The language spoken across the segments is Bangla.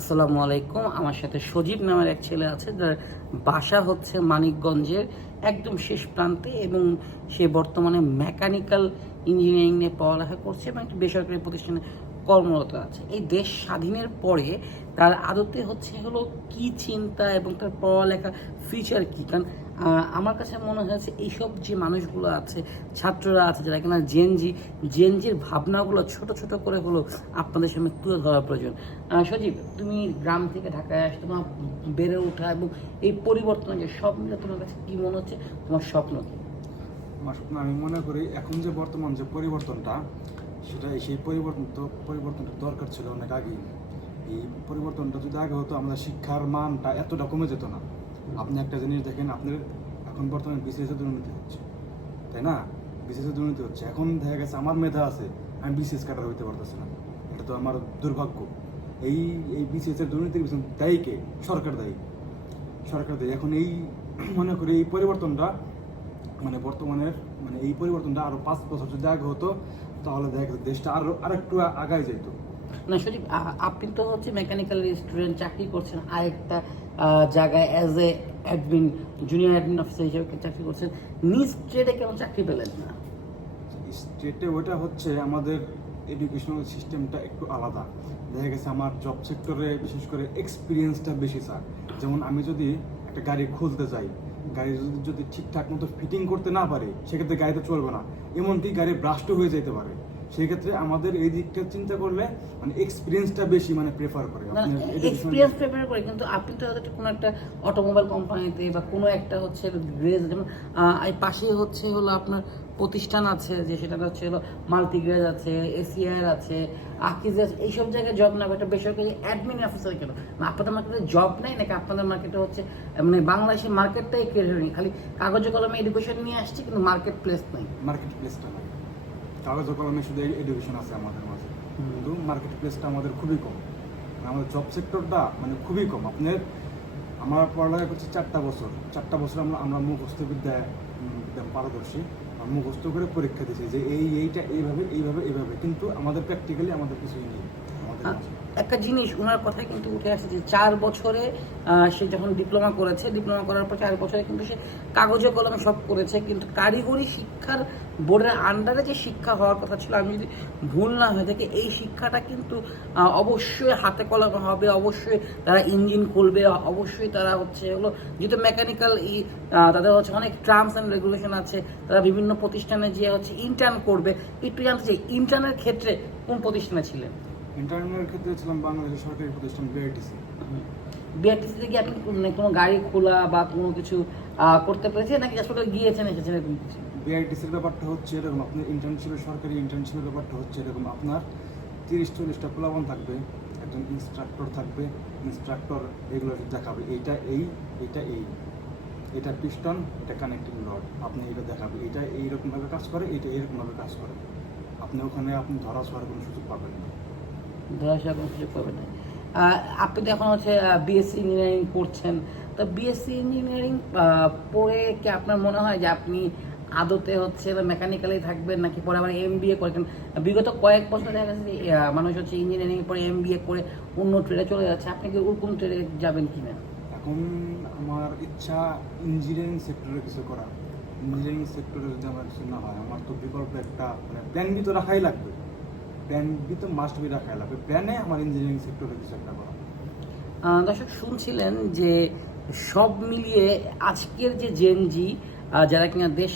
আসসালামু আলাইকুম। আমার সাথে সজীব নামের এক ছেলে আছে, যার বাসা হচ্ছে মানিকগঞ্জের একদম শেষ প্রান্তে, এবং সে বর্তমানে মেকানিক্যাল ইঞ্জিনিয়ারিং নিয়ে পড়ালেখা করছে এবং একটি বেসরকারি প্রতিষ্ঠানে কর্মরত আছে। এই দেশ স্বাধীনের পরে তার আদতে হলো কি চিন্তা এবং তার পড়ালেখা ফিউচার কী। কারণ আমার কাছে মনে হয়েছে এইসব যে মানুষগুলো আছে, ছাত্ররা আছে, যারা কিনা জেনজির ভাবনাগুলো ছোট ছোট করে আপনাদের সামনে তুলে ধরা প্রয়োজন। সজীব, তুমি গ্রাম থেকে ঢাকায় আসছো, তোমার বেড়ে ওঠা এবং এই পরিবর্তন, যে সব মিলে তোমার কাছে কি মনে হচ্ছে, তোমার স্বপ্ন কি? আমার স্বপ্ন, আমি মনে করি এখন যে বর্তমান যে পরিবর্তনটা, সেই পরিবর্তনটা দরকার ছিল অনেক আগেই। এই পরিবর্তনটা যদি আগে হতো, আমাদের শিক্ষার মানটা এতটা কমে যেত না। আপনি একটা জিনিস দেখেন, আপনার এখন বর্তমানে বিসিএস দুর্নীতি হচ্ছে, তাই না? বিসিএস দুর্নীতি হচ্ছে। এখন দেখা গেছে আমার মেধা আছে, আমি বিসিএস কাটার হইতে পারতেছি না। এটা তো আমার দুর্ভাগ্য। এই এই বিসিএস এর দুর্নীতির পিছনে দায়ী কে? সরকার দায়ী। এখন এই মনে করি এই পরিবর্তনটা এই পরিবর্তনটা আরো 5 বছর যদি আগে হতো, তাহলে দেখা গেছে দেশটা আরেকটু আগায় যেত। না সজীব, আপনি তো মেকানিক্যাল স্টুডেন্ট, চাকরি করছেন আরেকটা জায়গায় as a admin, junior admin officer হিসেবে চাকরি করছেন। নিজ ট্রেডে কেমন চাকরি পেলেন না? স্টেটে ওটা হচ্ছে আমাদের এডুকেশনাল সিস্টেমটা একটু আলাদা। দেখা গেছে আমার জব সেক্টরে বিশেষ করে এক্সপিরিয়েন্সটা বেশি স্যার। যেমন আমি যদি একটা গাড়ি খুলতে যাই, গাড়ি যদি ঠিকঠাক মতো ফিটিং করতে না পারে, সেক্ষেত্রে গাড়িতে চলবে না, এমনকি গাড়ি ব্রাস্টও হয়ে যেতে পারে। সেই ক্ষেত্রে আমাদের এই দিকটা চিন্তা করলে এক্সপিরিয়েন্সটা বেশি প্রেফার করে। এক্সপিরিয়েন্স প্রেফার করে, কিন্তু আপনি তো কোনো একটা অটোমোবাইল কোম্পানিতে বা কোনো একটা গ্রেজ, যেমন এই পাশেই আপনার প্রতিষ্ঠান আছে, যে সেটা মাল্টিগ্রেজ আছে, এসিআর আছে, আকিজ আছে, এইসব জায়গায় জব না, একটা বেসরকারি অ্যাডমিন অফিসার কেন? আপনাদের মার্কেটে জব নাই নাকি? আপনাদের মার্কেটে বাংলাদেশের মার্কেটটাই ক্রিয়েট হয়নি, খালি কাগজে কলমে এডুকেশন নিয়ে আসছে, কিন্তু মার্কেট প্লেস নাই। মার্কেট প্লেসটা নাই, কাগজে কলমে শুধু এডুকেশন আছে আমাদের মাঝে, কিন্তু মার্কেট প্লেসটা আমাদের খুবই কম। আমাদের জব সেক্টরটা খুবই কম। আমার পড়ালেখা করছে 4টা বছর আমরা মুখস্থ বিদ্যায় পারদর্শী। মুখস্থ করে পরীক্ষা দিয়েছি যে এইটা এইভাবে, কিন্তু আমাদের প্র্যাকটিক্যালি আমাদের কিছুই নেই। একটা জিনিস ওনার কথায় কিন্তু উঠে আসছে যে 4 বছরে সে যখন ডিপ্লোমা করার পর 4 বছরে কিন্তু সে কাগজে কলমে সব করেছে, কিন্তু কারিগরি শিক্ষার বোর্ডের আন্ডারে যে শিক্ষা হওয়ার কথা ছিল, আমি যদি ভুল না হয়ে থাকে, এই শিক্ষাটা কিন্তু অবশ্যই হাতে কলমে হবে, অবশ্যই তারা ইঞ্জিন খুলবে, অবশ্যই তারা যেহেতু মেকানিক্যাল তাদের অনেক টার্মস অ্যান্ড রেগুলেশন আছে, তারা বিভিন্ন প্রতিষ্ঠানে যে ইন্টার্ন করবে। একটু জানতে চাই, ইন্টার্নের ক্ষেত্রে কোন প্রতিষ্ঠানে ছিলেন? ইন্টারনের ক্ষেত্রে ছিলাম বাংলাদেশের সরকারি প্রতিষ্ঠান বিআরটিসিতে কি আপনি কোনো গাড়ি খোলা বা কোনো কিছু করতে পেরেছেন, নাকি আসলে গিয়েছেন এসেছেন এরকম কিছু? বিআরটিসির ব্যাপারটা হচ্ছে এরকম, আপনার সরকারি ইন্টার্নশিপের ব্যাপারটা হচ্ছে এরকম, আপনার 30-40টা প্লাবন থাকবে, একজন ইনস্ট্রাক্টর থাকবে, ইনস্ট্রাক্টর এগুলো দেখাবে, এটা পিস্টন, এটা কানেক্টিং রড, আপনি এটা দেখাবে, এটা এইরকমভাবে কাজ করে, এটা এইরকমভাবে কাজ করে। ওখানে আপনি ধরা ছোঁয়ার কোনো সুযোগ পাবেন না। আপনি তো এখন বিএসসি ইঞ্জিনিয়ারিং করছেন, তো বিএসসি ইঞ্জিনিয়ারিং পড়ে কি আপনার মনে হয় যে আপনি আদতে মেকানিক্যালেই থাকবেন, নাকি পরে আবার এমবিএ করেছেন? বিগত কয়েক বছর দেখা গেছে যে মানুষ ইঞ্জিনিয়ারিং পরে এমবিএ করে অন্য ট্রেডে চলে যাচ্ছে, আপনি কি ওরকম ট্রেডে যাবেন কিনা? এখন আমার ইচ্ছা ইঞ্জিনিয়ারিং সেক্টরে কিছু করা। ইঞ্জিনিয়ারিং সেক্টরে যদি আমার কিছু না হয়, আমার তো বিকল্প একটা প্ল্যান বি তো রাখাই লাগবে। প্ল্যান বি তো মাস্ট বি রাখাই লাগবে। প্ল্যানে আমার ইঞ্জিনিয়ারিং সেক্টরে কিছু একটা করা। দর্শক শুনছিলেন যে সব মিলিয়ে আজকের যে জেনজি, যারা কিনা দেশ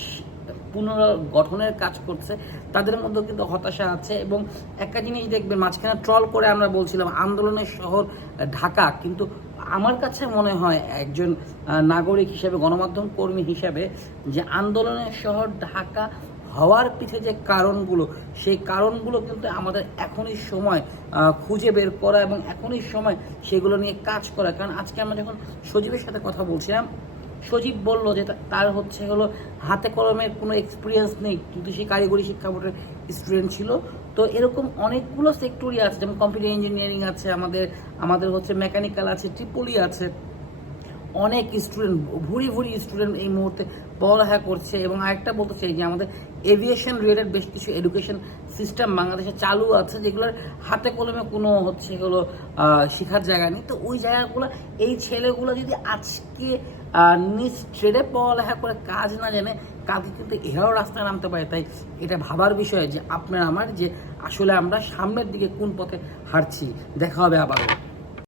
পুনর্গঠনের কাজ করছে, তাদের মধ্যে কিন্তু হতাশা আছে। এবং একটা জিনিস দেখবেন, মাঝখানে ট্রল করে আমরা বলছিলাম আন্দোলনের শহর ঢাকা, কিন্তু আমার কাছে মনে হয় একজন নাগরিক হিসেবে, গণমাধ্যম কর্মী হিসেবে, যে আন্দোলনের শহর ঢাকা হওয়ার পিছে যে কারণগুলো, সেই কারণগুলো কিন্তু আমাদের এখনই সময় খুঁজে বের করা এবং এখনই সময় সেগুলো নিয়ে কাজ করা। কারণ আজকে আমরা যখন সজীবের সাথে কথা বলছিলাম, সজীব বলল যে তার হাতে কলমের কোনো এক্সপিরিয়েন্স নেই, কিন্তু সে কারিগরি শিক্ষা বোর্ডের স্টুডেন্ট ছিল। তো এরকম অনেকগুলো সেক্টরই আছে, যেমন কম্পিউটার ইঞ্জিনিয়ারিং আছে, আমাদের মেকানিক্যাল আছে, ট্রিপলি আছে, অনেক স্টুডেন্ট, ভুরি স্টুডেন্ট এই মুহূর্তে পড়ালেখা করছে। এবং আরেকটা বলতে চাই যে আমাদের এভিয়েশন রিলেটেড বেশ কিছু এডুকেশন সিস্টেম বাংলাদেশে চালু আছে, যেগুলোর হাতে কলমে কোনো হচ্ছে এগুলো শেখার জায়গা নেই। তো ওই জায়গাগুলো এই ছেলেগুলো যদি আজকে নিজ ট্রেডে পড়ালেখা করে কাজ না জানে, কালকে কিন্তু এরাও রাস্তায় নামতে পারে। তাই এটা ভাবার বিষয় যে আপনার আমার যে আসলে আমরা সামনের দিকে কোন পথে হাঁটছি। দেখা হবে আবারও।